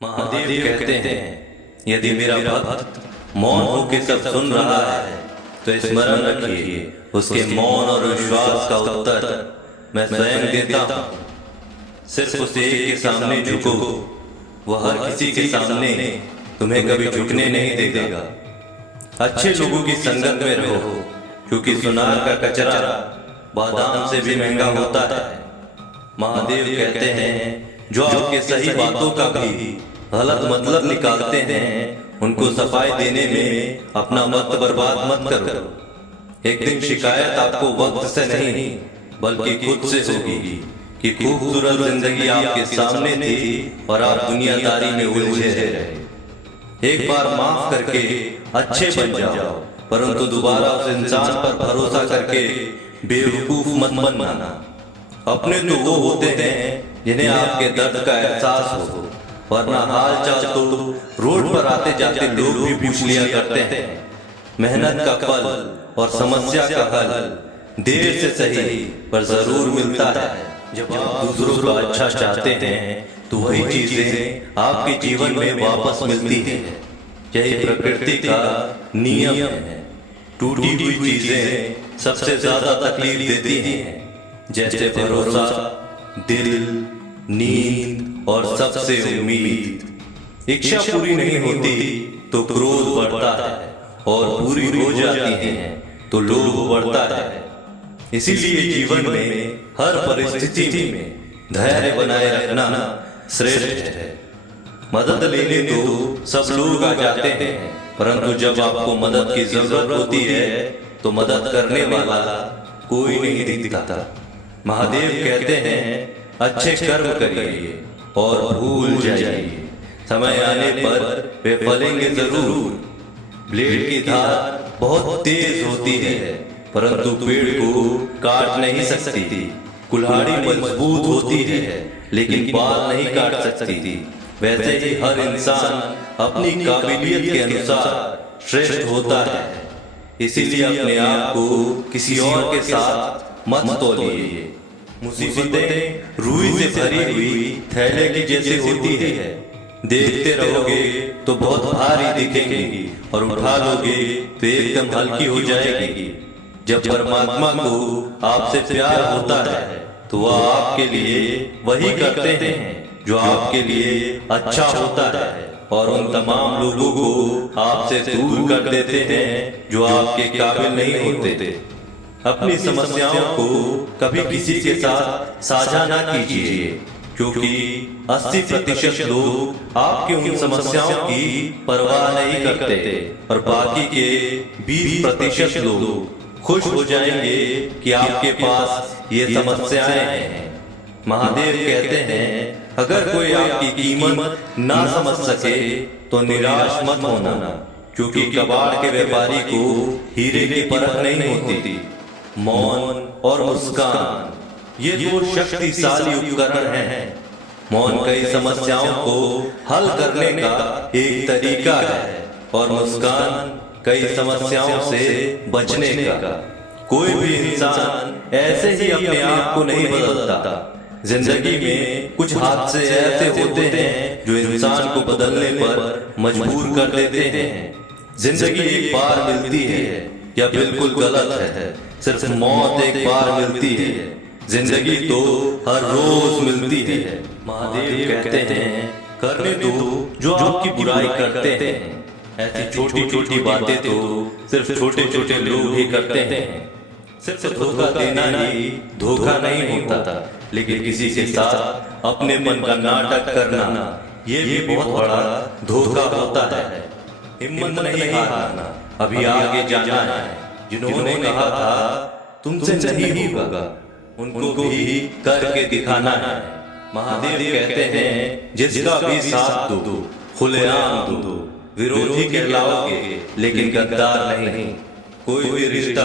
महादेव कहते हैं, यदि मेरा भक्त मौन होकर सब सुन रहा है तो स्मरण रखिए, उसके मौन और विश्वास का उत्तर मैं स्वयं देता हूँ। सिर्फ उस एक के सामने झुको, वह हर किसी के सामने तुम्हें कभी झुकने नहीं देगा। अच्छे लोगों की संगत में रहो, क्योंकि सुनार का कचरा बादाम से भी महंगा होता है। महादेव कहते हैं, जो आपके सही बातों का भी गलत मतलब निकालते हैं, उनको सफाई देने में अपना वक्त बर्बाद मत करो। एक दिन शिकायत आपको वक्त से नहीं बल्कि खुद से होगी कि खूबसूरत जिंदगी आपके सामने थी और आप दुनियादारी में उलझे रहे। एक बार माफ करके अच्छे बन जाओ, परंतु दोबारा उस इंसान पर भरोसा करके बेवकूफ मत बनना। अपने तो वो होते हैं जिन्हें आपके दर्द का एहसास हो, वरना हाल चाल तो रोड पर आते जाते लोग भी पूछ लिया करते हैं। मेहनत का फल और समस्या का हल देर से सही पर जरूर मिलता है। जब आप दूसरों को अच्छा चाहते हैं तो वही चीजें आपके जीवन में वापस मिलती हैं। यही प्रकृति का नियम है। टूटी हुई चीजें सबसे ज्यादा तकलीफ देती हैं, जैसे भरोसा, दिल, नींद और सबसे उम्मीद। इच्छा पूरी नहीं होती तो क्रोध बढ़ता है, और पूरी हो जाती है तो लोभ बढ़ता है। इसीलिए जीवन में हर परिस्थिति में धैर्य बनाए रखना श्रेष्ठ है। मदद लेने तो सब लोग आ जाते हैं, परंतु जब आपको मदद की जरूरत होती है तो मदद करने वाला कोई नहीं दिखता। महादेव कहते हैं, अच्छे कर्म करिए और भूल जाइए, समय आने पर वे फलेंगे जरूर। ब्लेड की धार बहुत तेज होती है, परंतु पेड़ को काट नहीं सकती। कुल्हाड़ी मजबूत होती है, लेकिन बाल नहीं काट सकती। वैसे ही हर इंसान अपनी काबिलियत के अनुसार श्रेष्ठ होता है। इसीलिए अपने आप को किसी और के साथ मत तौलिए। मुसीबतें रुई से भरी हुई थैले की जैसे होती है, देखते रहोगे तो बहुत भारी दिखेंगी और उठा लोगे तो एकदम हल्की हो जाएगी। जब परमात्मा को आपसे प्यार होता है तो वह आपके लिए वही करते हैं जो आपके लिए अच्छा होता है, और उन तमाम लोगों को आपसे दूर कर देते हैं जो आपके काबिल नहीं होते। अपनी समस्याओं को कभी किसी के साथ साझा ना कीजिए, क्योंकि 80% लोग आपके उन समस्याओं की परवाह नहीं करते और बाकी के 20% लोग खुश हो जाएंगे कि आपके पास ये समस्याएं हैं। महादेव कहते हैं, अगर कोई आपकी कीमत ना समझ सके तो निराश मत होना, क्योंकि कबाड़ के व्यापारी को हीरे की परख नहीं होती। मौन और मुस्कान ये दो शक्तिशाली उपकरण हैं। मौन कई समस्याओं को हल करने का एक तरीका है, और मुस्कान कई समस्याओं से बचने का। कोई भी इंसान ऐसे ही अपने आप को नहीं बदलता। जिंदगी में कुछ हादसे ऐसे होते हैं जो इंसान को बदलने पर मजबूर कर देते हैं। जिंदगी एक बार मिलती है, यह बिल्कुल गलत है। सिर्फ मौत एक बार मिलती है, जिंदगी तो हर रोज मिलती है। महादेव कहते हैं, करने दो जो आपकी बुराई करते हैं। ऐसी छोटी छोटी बातें तो सिर्फ छोटे छोटे लोग ही करते हैं। सिर्फ धोखा देना ही धोखा नहीं होता, लेकिन किसी के साथ अपनेपन का नाटक करना ये भी बहुत बड़ा धोखा होता है। हिम्मत नहीं हारना, अभी आगे जाना है। जिन्होंने कहा था तुमसे नहीं होगा, उनको भी करके दिखाना है। महादेव कहते हैं, जिसका भी साथ दो खुलेआम दो, विरोधी कहलाओगे लेकिन गद्दार नहीं। कोई भी रिश्ता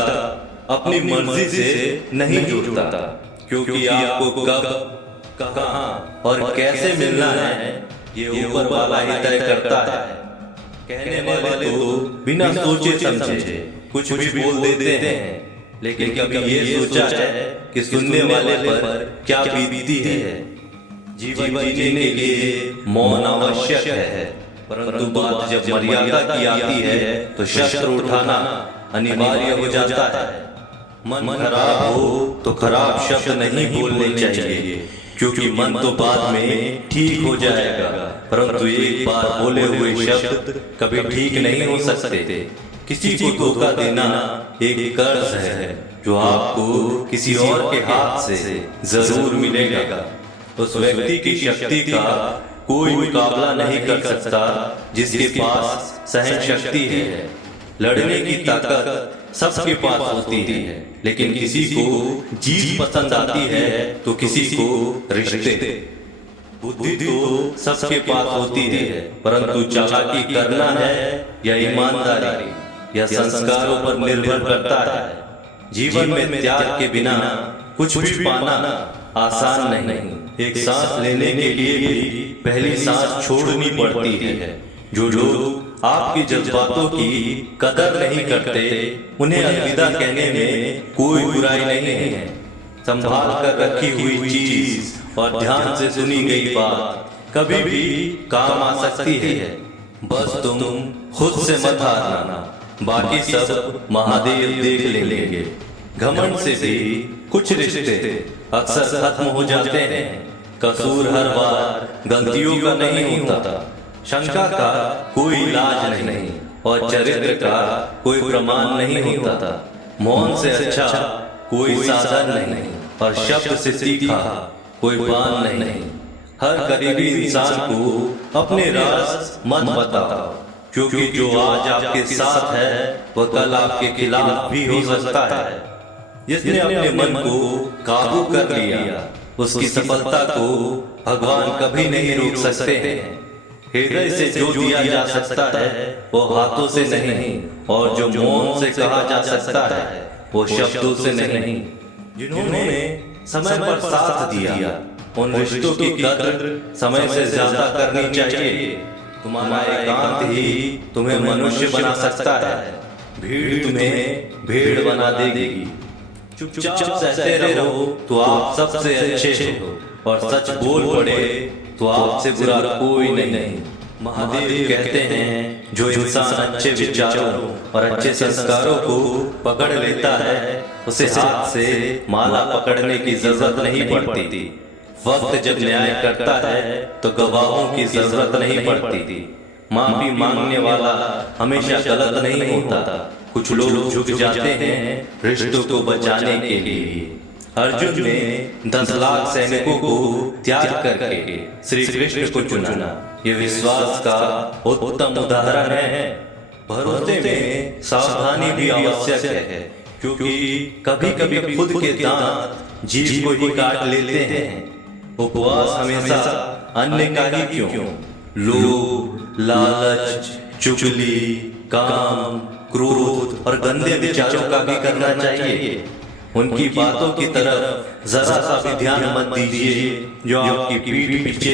अपनी मर्जी से नहीं जुड़ता, क्योंकि आपको कब, कहां और कैसे मिलना है ये ऊपर वाला ही तय करता है। कहने वाले तो बिना सोचे समझे कुछ भी बोल देते हैं, लेकिन कभी ये सोचा है कि सुनने वाले पर क्या बीतती है। जीवन जीने के लिए मौन आवश्यक है, परंतु बात जब मर्यादा की आती है तो शस्त्र उठाना अनिवार्य हो जाता है। मन खराब हो तो खराब शब्द नहीं बोलने चाहिए, क्योंकि मन तो बाद में ठीक हो जाएगा, परंतु एक बार बोले हुए शब्द कभी ठीक नहीं हो सकते। किसी को धोखा देना एक कर्ज है जो आपको किसी और के हाथ से जरूर मिलेगा। उस व्यक्ति की शक्ति का कोई मुकाबला नहीं कर सकता जिसके पास सहन शक्ति है। लड़ने की ताकत सबके पास होती है, लेकिन किसी को जीत पसंद आती है तो किसी को रिश्ते। बुद्धि तो सबके पास होती है, परंतु चालाकी करना है या ईमानदारी या संस्कारों पर निर्भर करता है। जीवन में त्याग के बिना कुछ भी पाना आसान नहीं। एक सांस लेने के लिए भी पहली सांस छोड़नी पड़ती है। जो लोग आपके जज्बातों की कदर नहीं करते, उन्हें अलविदा कहने में कोई बुराई नहीं है। संभाल कर रखी हुई चीज और ध्यान से सुनी गई बात कभी भी काम आ सकती है। बस तुम खुद से मत हारना, बाकी सब महादेव देख लेंगे। घमंड से भी कुछ रिश्ते अक्सर खत्म हो जाते हैं। कसूर हर बार गलतियों का नहीं होता, शंका का कोई इलाज नहीं और चरित्र का कोई प्रमाण नहीं होता। मौन से अच्छा कोई साधन नहीं और शब्द से सीखा कोई बान नहीं। हर करीबी इंसान को अपने राज मत बताओ, क्योंकि जो आज आपके साथ है वह कल आपके खिलाफ भी हो सकता है। जिसने अपने मन को काबू कर लिया, उसकी सफलता को भगवान कभी नहीं रोक सकते हैं। हृदय से जो दिया जा सकता है वो हाथों से नहीं, और जो मौन से कहा जा सकता है वो शब्दों से नहीं। जिन्होंने समय पर साथ दिया, उन रिश्तों की कदर समय से ज्यादा करनी चाहिए। तुम्हारा एकांत ही तुम्हें मनुष्य बना सकता है। भीड़ तुम्हें भेड़ बना देगी। चुपचाप सहते रहो तो आप सबसे अच्छे हो, और सच बोल पड़े तो आपसे बुरा कोई नहीं। महादेव कहते हैं, जो इंसान अच्छे विचारों और अच्छे संस्कारों को पकड़ लेता है, उसे हाथ से माला पकड़ने की जरूरत नहीं पड़ती। वक्त जब न्याय करता है तो गवाहों की जरूरत नहीं पड़ती। माफी मांगने वाला हमेशा गलत नहीं होता। कुछ लोग झुक जाते हैं रिश्तों को बचाने के लिए। अर्जुन ने 10 लाख सैनिकों को त्याग करके श्री कृष्ण को चुना। ये विश्वास का उत्तम उदाहरण है। भरोसे में सावधानी भी आवश्यक है, क्योंकि कभी कभी खुद के दांत जीभ को ही काट लेते हैं। उपवास हमेशा अन्य का ही क्यों, लोभ, लालच, चुगली, काम, क्रोध और गंदे विचारों का भी करना चाहिए। उनकी बातों की तरफ जरा सा भी ध्यान मत दीजिए जो आपकी पीठ पीछे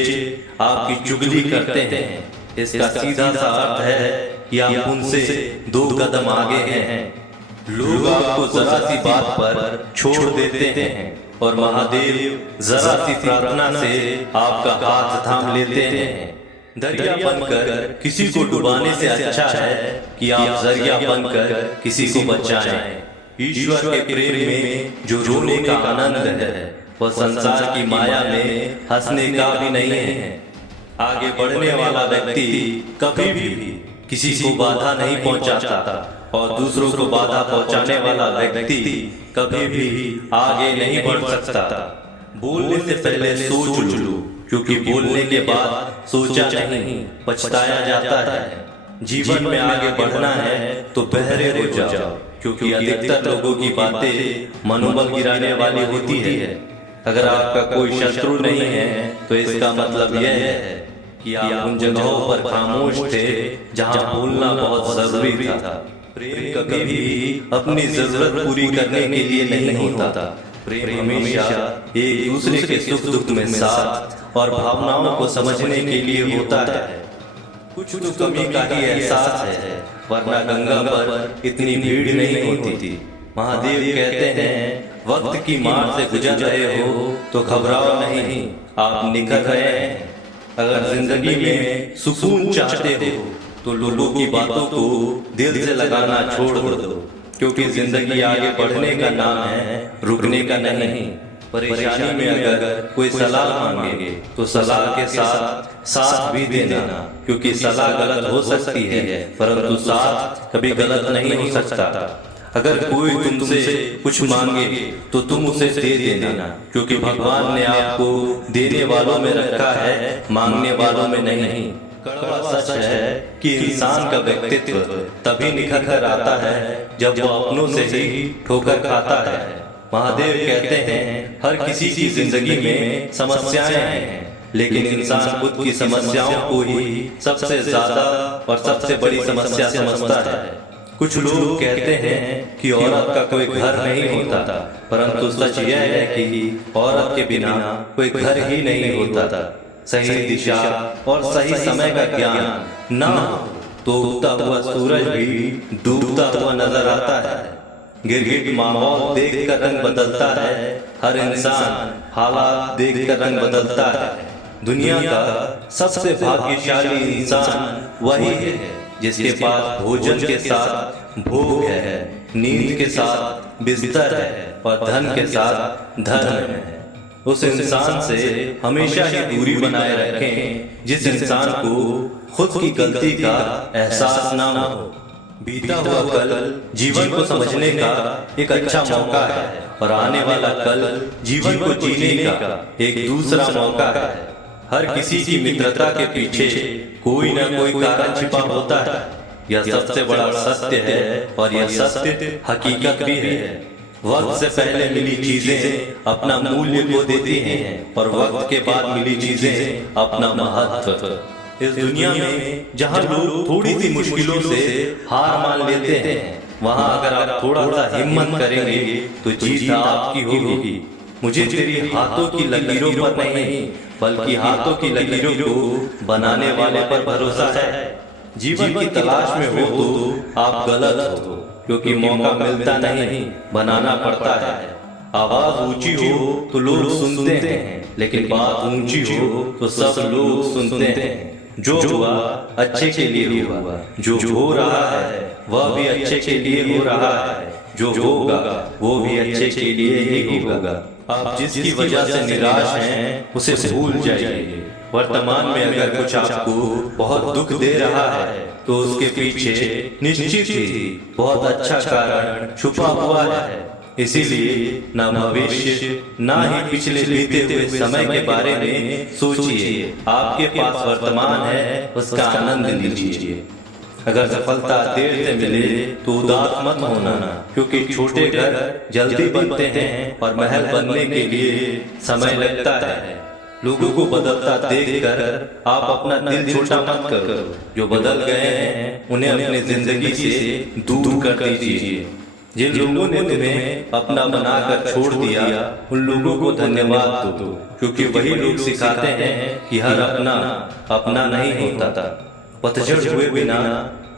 आपकी चुगली करते हैं। इसका सीधा सा अर्थ है कि आप उनसे 2 कदम आगे हैं। लोग आपको जरा सी बात पर छोड़ देते हैं, और महादेव जरा सी प्रार्थना से आपका हाथ थाम लेते हैं। दरिया बनकर किसी को डुबाने से अच्छा है कि आप जरिया बनकर किसी को बचाएं। ईश्वर के प्रेम में जो रोने का आनंद है, वह संसार की माया में हंसने का भी नहीं है। आगे बढ़ने वाला व्यक्ति कभी भी किसी को बाधा नहीं पहुंचाता, और दूसरों को बाधा पहुंचाने वाला व्यक्ति कभी भी आगे नहीं बढ़ सकता। बोलने से पहले सोच लो, क्योंकि बोलने के बाद सोचा नहीं पछताया जाता है। जीवन में आगे बढ़ना है तो बहरे हो जाओ, क्योंकि अधिकतर लोगों की बातें मनोबल गिराने वाली होती है। अगर आपका कोई शत्रु नहीं है तो इसका मतलब यह है कि आप उन जगहों पर खामोश थे जहां बोलना बहुत जरूरी था। प्रेम कभी भी अपनी जरूरत पूरी करने के लिए नहीं होता। प्रेम हमेशा एक दूसरे के सुख दुख में साथ और भावनाओं को समझने के लिए होता है। कुछ तो कमी का ही एहसास है, वरना गंगा पर इतनी भीड़ नहीं होती थी। महादेव कहते हैं, वक्त की मार से गुजर रहे हो तो घबराओ नहीं, आप निकल रहे हैं। अगर जिंदगी में सुकून चाहते हो तो लोगों की बातों को दिल से लगाना छोड़ दो, क्योंकि जिंदगी आगे बढ़ने का नाम है, रुकने का नहीं। परेशानी में अगर कोई सलाह मांगे तो सलाह के साथ साथ भी देना, क्योंकि सलाह गलत हो सकती है परंतु साथ कभी गलत नहीं हो सकता। अगर कोई तुमसे कुछ मांगे तो तुम उसे दे देना, क्योंकि भगवान ने आपको देने वालों में रखा है, मांगने वालों में नहीं। कड़वा सच है कि इंसान का व्यक्तित्व तभी निखर कर आता है जब वो अपनों से ही ठोकर खाता है। महादेव कहते हैं हर किसी की जिंदगी में समस्याएं हैं, लेकिन इंसान खुद की समस्याओं को ही सबसे ज्यादा और सबसे बड़ी समस्या समझता है। कुछ लोग कहते हैं कि औरत का कोई घर नहीं होता, परंतु सच यह है कि औरत के बिना कोई घर ही नहीं होता। सही दिशा और सही समय का ज्ञान ना हो तो उगता हुआ सूरज भी डूबता हुआ नजर आता है। गिरगिट माहौल देखकर रंग बदलता है, हर इंसान हालात देखकर रंग बदलता है। दुनिया का सबसे भाग्यशाली इंसान वही है जिसके पास भोजन के साथ भोग है, नींद के साथ बिस्तर है और धन के साथ धर्म है। उस इंसान से हमेशा ही दूरी बनाए रखें जिस इंसान को खुद की गलती का एहसास ना हो। बीता हुआ कल जीवन को समझने का एक अच्छा मौका है और आने वाला कल जीवन को जीने का एक दूसरा मौका है। हर किसी की मित्रता के पीछे कोई ना कोई कारण छिपा होता है, यह सबसे बड़ा सत्य है और यह सत्य हकीकत भी है। वक्त से पहले मिली चीजें अपना मूल्य खो देती हैं और वक्त के बाद मिली चीजें अपना महत्व। इस दुनिया में जहां लोग थोड़ी सी मुश्किलों से हार मान लेते हैं, वहां अगर आप थोड़ा सा हिम्मत करेंगे तो जीत आपकी होगी। मुझे तेरी हाथों की लकीरों पर नहीं बल्कि हाथों की लकीरों को बनाने वाले पर भरोसा है। जीवन की तलाश में हो तो आप गलत हो, क्योंकि मौका मिलता नहीं, बनाना पड़ता है। आवाज ऊंची हो तो लोग सुनते हैं, लेकिन बात ऊंची हो तो सब लोग सुनते हैं। जो हुआ अच्छे के लिए हुआ, जो हो रहा है वह भी अच्छे के लिए हो रहा है, जो होगा वो भी अच्छे के लिए ही होगा। आप जिसकी वजह से निराश हैं उसे भूल जाइए। वर्तमान में अगर कुछ आपको बहुत दुख दे रहा है तो उसके पीछे निश्चित ही बहुत अच्छा कारण छुपा हुआ है। इसीलिए ना भविष्य ना ही पिछले बीते हुए समय के बारे में सोचिए। आपके पास वर्तमान है, उसका आनंद लीजिए। अगर सफलता देर से मिले तो उदास मत होना, क्योंकि छोटे घर जल्दी बनते हैं और महल बनने के लिए समय लगता है। लोगों को बदलता देखकर आप अपना दिल छोटा मत करो। जो बदल गए हैं उन्हें अपनी जिंदगी से दूर कर दीजिए। जिन लोगों ने तुम्हें अपना बनाकर छोड़ दिया उन लोगों को धन्यवाद दो, क्योंकि वही लोग सिखाते हैं कि हर अपना अपना नहीं होता। पतझड़ हुए बिना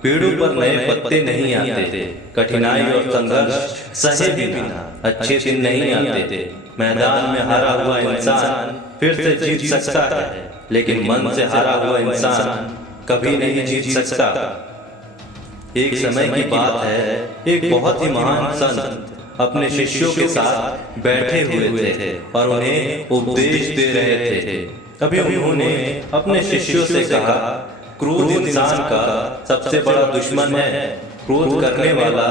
पेड़ों पर नए पत्ते नहीं आते, कठिनाई और संघर्ष सहे बिना अच्छे दिन नहीं आते। मैदान में हारा हुआ इंसान फिर से जीत सकता है, लेकिन मन से हारा हुआ इंसान कभी नहीं जीत सकता। एक समय की बात है, एक बहुत ही महान संत अपने शिष्यों के साथ बैठे हुए थे और उन्हें उपदेश दे रहे थे। तभी उन्होंने अपने शिष्यों से कहा, क्रोध इंसान का सबसे बड़ा दुश्मन है। क्रोध करने वाला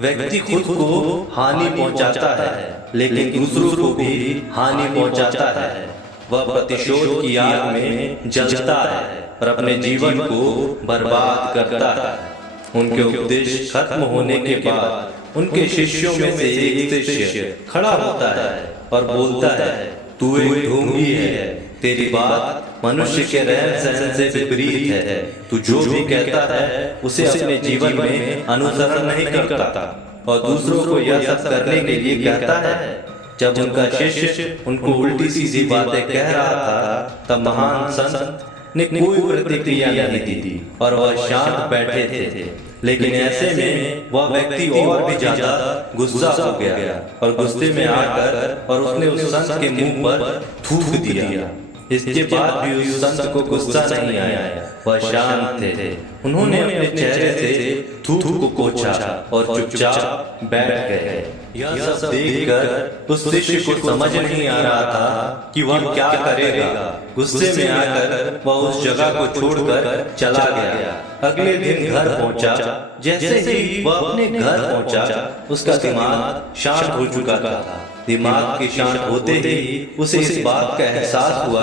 व्यक्ति खुद को हानि पहुंचाता है, लेकिन दूसरों को भी हानि पहुंचाता है। वह प्रतिशोध की आग में जलता है और अपने जीवन को बर्बाद करता है। उनके उपदेश खत्म होने के बाद उनके शिष्यों में से एक शिष्य खड़ा होता है और बोलता है, तू एक ढोंगी है, तेरी बात मनुष्य के रहन सहन से विपरीत है। तू जो भी कहता है उसे अपने जीवन में अनुसरण नहीं करता और दूसरों को यह सब करने के लिए कहता है। जब उनका शिष्य उनको उल्टी सीधी बातें कह रहा था तब महान संत ने कोई प्रतिक्रिया नहीं दी और वह शांत बैठे थे। लेकिन ऐसे में वह व्यक्ति और भी ज्यादा गुस्सा हो गया और गुस्से में आकर और उसने उस संत के मुंह पर थूक दिया। इसके बाद भी उस संत को गुस्सा नहीं आया, वह शांत थे। उन्होंने अपने चेहरे से थूक को पोंछा और चुपचाप बैठ गए। यह सब देखकर उस शिष्य को समझ नहीं आ रहा था कि वह क्या करेगा। गुस्से में आकर वह उस जगह को छोड़कर चला गया। अगले दिन घर पहुंचा। जैसे ही वह अपने घर पहुंचा, उसका दिमाग शांत हो चुका था। दिमाग के शांत होते ही उसे इस बात का एहसास हुआ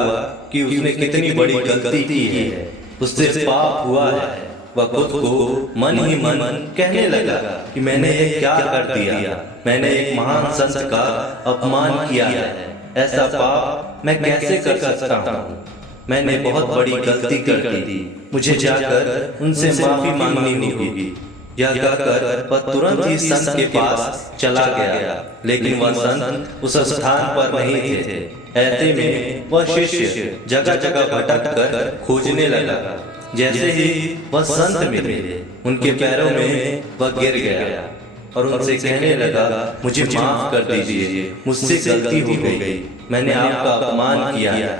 कि उसने कितनी बड़ी गलती की है, उससे पाप हुआ है। वह खुद को मन ही मन कहने लगा कि मैंने ये क्या कर दिया, मैंने एक महान संत का अपमान किया है। ऐसा पाप मैं कैसे कर सकता हूँ, मैंने बहुत बड़ी गलती कर दी, मुझे जाकर उनसे माफी मांगनी होगी। यह कहकर वह तुरंत ही संत के पास चला गया, लेकिन वह संत उस स्थान पर नहीं थे। ऐसे में वह शिष्य जगह जगह भटक कर खोजने लगा। जैसे ही वह संत मिले, उनके पैरों में वह गिर गया और उनसे कहने लगा, मुझे माफ कर दीजिए, मुझसे गलती हो गई, मैंने आपका अपमान किया है,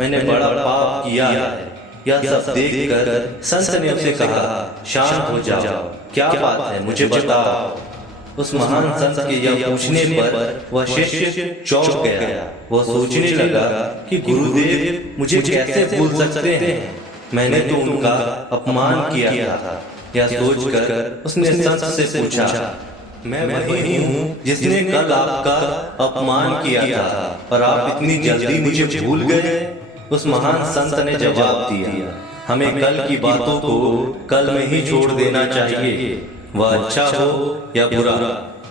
मैंने बड़ा पाप किया है। यह सब देखकर संत ने उसे कहा, शांत हो जाओ, क्या बात है, मुझे बताओ। उस महान संत के यह पूछने पर वह शिष्य चौंक गया। वह सोचने लगा कि गुरुदेव मुझे कैसे भूल सकते हैं, मैंने तो उनका अपमान किया था। यह सोचकर उसने संत से पूछा, मैं वही हूँ जिसने कल आपका अपमान किया था और आप इतनी जल्दी मुझे भूल गए। उस महान संत ने जवाब दिया, हमें कल की बातों को कल में ही छोड़ देना चाहिए। वह अच्छा हो या बुरा,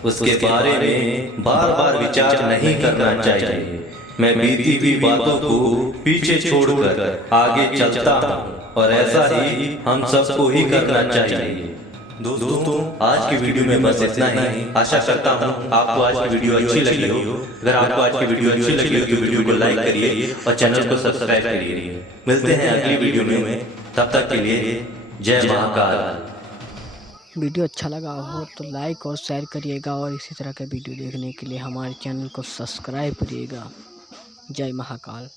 उसके बारे में बार बार विचार नहीं करना चाहिए। मैं बीती हुई बातों को पीछे छोड़कर आगे चलता हूँ और ऐसा ही हम सबको ही करना चाहिए। दोस्तों, आज की वीडियो में बस इतना ही। आशा करता हूँ आपको आज की वीडियो अच्छी लगी हो। अगर आपको आज की वीडियो अच्छी लगी हो तो वीडियो को लाइक करिए और चैनल को सब्सक्राइब करिए। मिलते हैं अगली वीडियो में, तब तक के लिए जय महाकाल। वीडियो अच्छा लगा हो तो लाइक और शेयर करिएगा और इसी तरह के वीडियो देखने के लिए हमारे चैनल को सब्सक्राइब करिएगा। जय महाकाल।